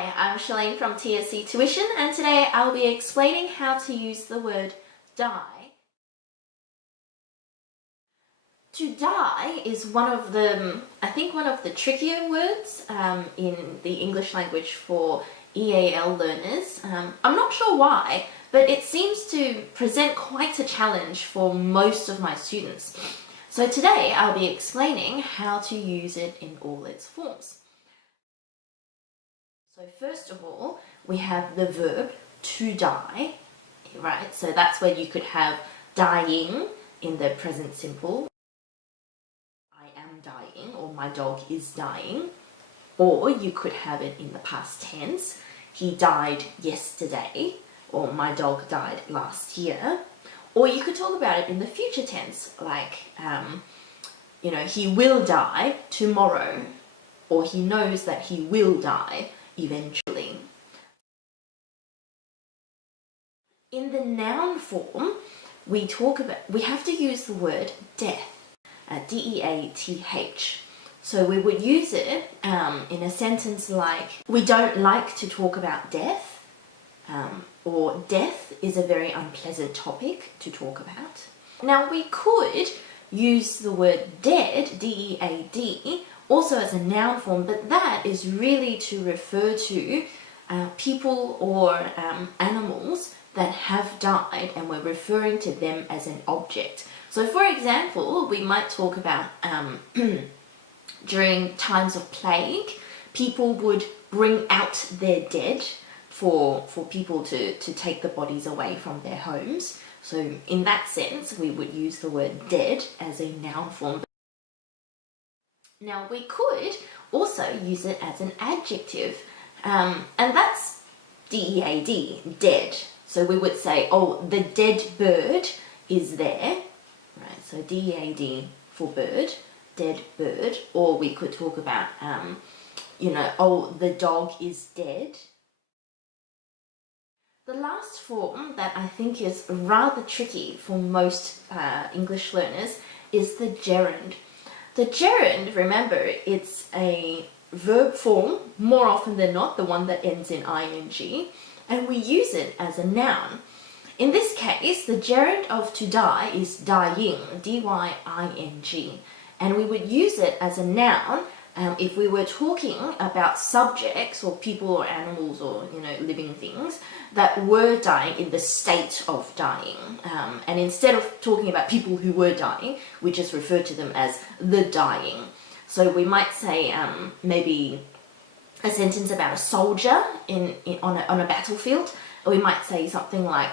Hi, I'm Shalane from TSC Tuition, and today I'll be explaining how to use the word die. To die is one of the trickier words in the English language for EAL learners. I'm not sure why, but it seems to present quite a challenge for most of my students. So today I'll be explaining how to use it in all its forms. So first of all, we have the verb to die, right? So that's where you could have dying in the present simple. I am dying, or my dog is dying. Or you could have it in the past tense. He died yesterday, or my dog died last year. Or you could talk about it in the future tense, like, he will die tomorrow, or he knows that he will die eventually. In the noun form, we have to use the word death, D-E-A-T-H. So we would use it in a sentence like, we don't like to talk about death, or death is a very unpleasant topic to talk about. Now we could use the word dead, D-E-A-D, also as a noun form, but that is really to refer to people or animals that have died, and we're referring to them as an object. So for example, we might talk about during times of plague, people would bring out their dead for people to take the bodies away from their homes. So in that sense, we would use the word dead as a noun form. Now we could also use it as an adjective, and that's D-E-A-D, dead. So we would say, oh, the dead bird is there, right? So D-E-A-D for bird, dead bird. Or we could talk about, oh, the dog is dead. The last form that I think is rather tricky for most English learners is the gerund. The gerund, remember, it's a verb form, more often than not, the one that ends in ing, and we use it as a noun. In this case, the gerund of to die is dying, D-Y-I-N-G, and we would use it as a noun if we were talking about subjects or people or animals or living things that were dying in the state of dying. And instead of talking about people who were dying, we just refer to them as the dying. So we might say maybe a sentence about a soldier on a battlefield. We might say something like,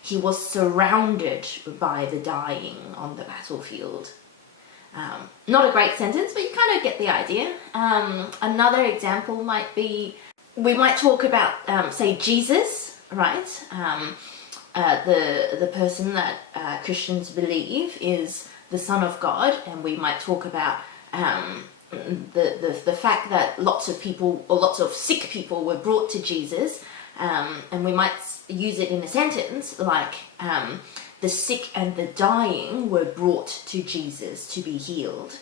he was surrounded by the dying on the battlefield. Not a great sentence, but you kind of get the idea. Another example might be, we might talk about, say, Jesus, right? The person that Christians believe is the Son of God, and we might talk about the fact that lots of people, or lots of sick people, were brought to Jesus, and we might use it in a sentence like, the sick and the dying were brought to Jesus to be healed.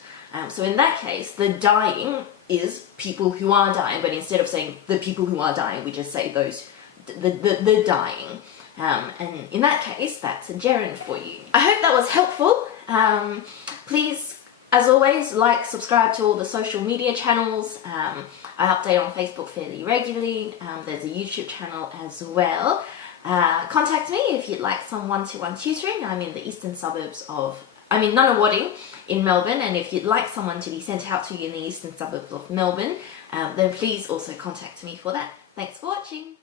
So in that case, the dying is people who are dying, but instead of saying the people who are dying, we just say the dying. And in that case, that's a gerund for you. I hope that was helpful. Please, as always, like, subscribe to all the social media channels. I update on Facebook fairly regularly. There's a YouTube channel as well. Contact me if you'd like some one-to-one tutoring. I'm in the eastern suburbs Nunawading in Melbourne, and if you'd like someone to be sent out to you in the eastern suburbs of Melbourne, then please also contact me for that. Thanks for watching.